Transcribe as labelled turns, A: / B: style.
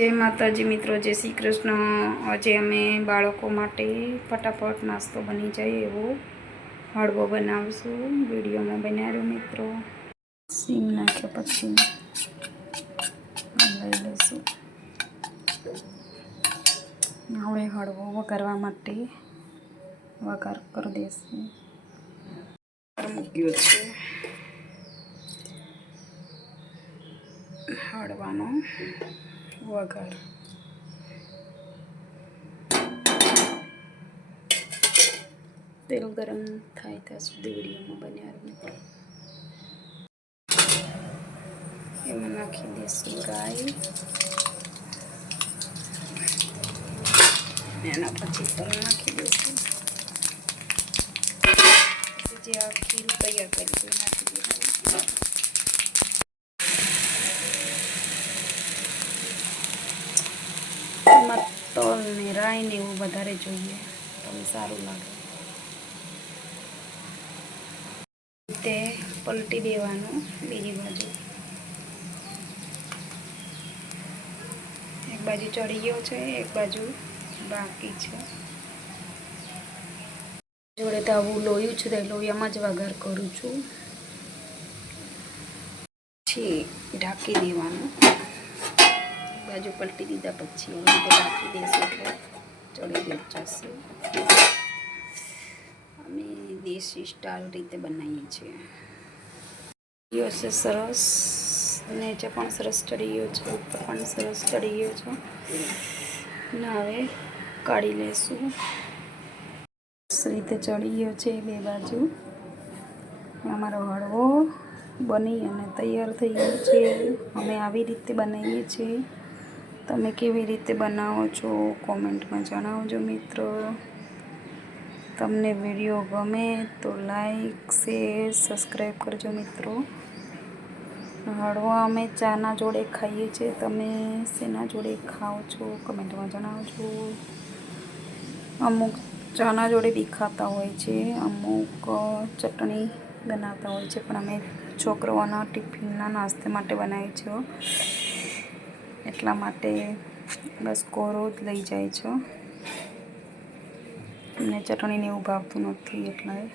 A: જય માતાજી મિત્રો, જય શ્રી કૃષ્ણ. આજે અમે બાળકો માટે ફટાફટ નાસ્તો બની જાય એવો હળવો બનાવશું. વિડીયોમાં બનાવ્યો મિત્રો. સીમ નાખ્યા પછી લઈ લઈશું. હવે હળવો વઘારવા માટે વઘાર કરી દઈશું. મૂક્યો છે હળવાનો. વઘાર તેલ ગરમ થાય ત્યાં સુધી વિડીયોમાં બન્યા મિત્રો એમાં નાખી દઈશું ગાય એના પછી તલ નાખી દઈશું જે આ ખીરું તૈયાર કરી નાખી દઈશું એમાં તલ ને રાઈ ને એવું વધારે જોઈએ. તો સારું લાગે. તે પલટી દેવાનું બીજી બાજુ. એક બાજુ ચડી ગયો છે, એક બાજુ બાકી છે. જોડે તો આવું લોયું છે, તે લોયામાં જ વઘાર કરું છું. પછી ઢાંકી દેવાનું. બાજુ પલટી દીધા પછી એની તો ઢાંકી દઈશું એટલે ચડી જશે અમે દેશી સ્ટાઇલ રીતે બનાવીએ છીએ. ગયો છે સરસ. નીચે પણ સરસ ચડી ગયો છે ઉપર પણ સરસ ચડી ગયો છે. ને, હવે કાઢી લેશું. સરસ રીતે ચડી ગયો છે બે બાજુ. અમારો હળવો બની અને તૈયાર થઈ ગયો છે. અમે આવી રીતે બનાવીએ છીએ. તમે કેવી રીતે બનાવો છો કોમેન્ટમાં જણાવજો મિત્રો. તમને વીડિયો ગમે તો લાઈક, શેર, સબસ્ક્રાઈબ કરજો મિત્રો. હળવા અમે ચાના જોડે ખાઈએ છીએ તમે શેના જોડે ખાઓ છો કમેન્ટમાં જણાવજો. અમુક ચાના જોડે બી ખાતા હોય છે, અમુક ચટણી બનાવતા હોય છે. પણ અમે છોકરાઓના ટિફિનના નાસ્તે માટે બનાવીએ છીએ. એટલા માટે બસ કોરો જ લઈ જાય છો. એમને ચટણીને એવું ભાવતું નથી એટલે